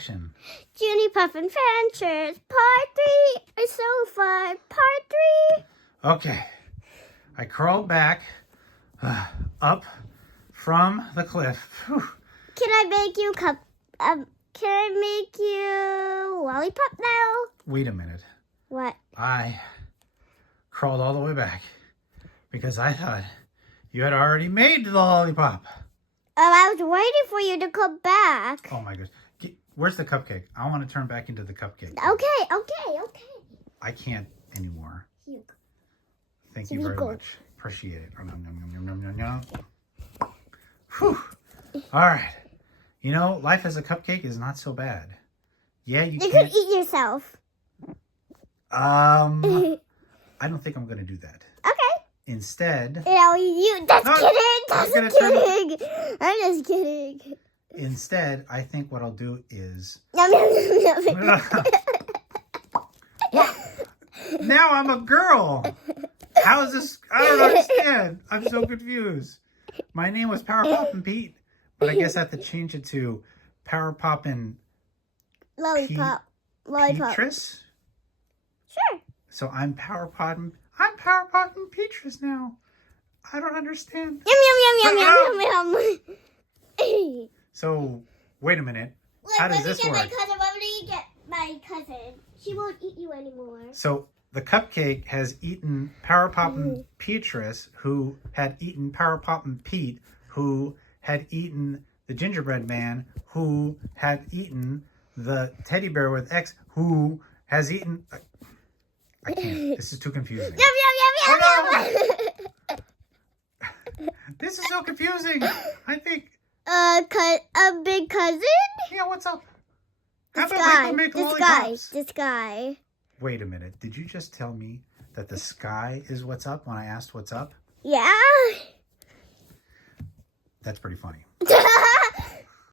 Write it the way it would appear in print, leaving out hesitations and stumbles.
Juni-Puff Adventures, Part 3 is so fun. Part 3. Okay, I crawled back up from the cliff. Whew. Can I make you can I make you Lollipop now? Wait a minute. What? I crawled all the way back because I thought you had already made the lollipop. I was waiting for you to come back. Oh my goodness. Where's the cupcake? I want to turn back into the cupcake. Okay. I can't anymore. Here. Thank you very much. Appreciate it. Whew. All right. You know, life as a cupcake is not so bad. Yeah, you could eat yourself. I don't think I'm going to do that. Okay. Instead... That's kidding. That's kidding. I'm just kidding. Instead, I think what I'll do is... Yum, yum, yum, yum. What? Now I'm a girl. How is this? I don't understand. I'm so confused. My name was Poppin Pete, but I guess I have to change it to Poppin Lollipop. Petrus? Sure. So I'm Poppin Petrus now. I don't understand. Yum. So, wait a minute. How does this work? When you get my cousin, she won't eat you anymore. So, the cupcake has eaten Poppin Petrus, who had eaten Poppin Pete, who had eaten the gingerbread man, who had eaten the teddy bear with X, who has eaten... I can't. This is too confusing. Yum. This is so confusing. I think... A big cousin? Yeah, what's up? How about we make lollipops? This guy. Wait a minute. Did you just tell me that the sky is what's up when I asked what's up? Yeah. That's pretty funny.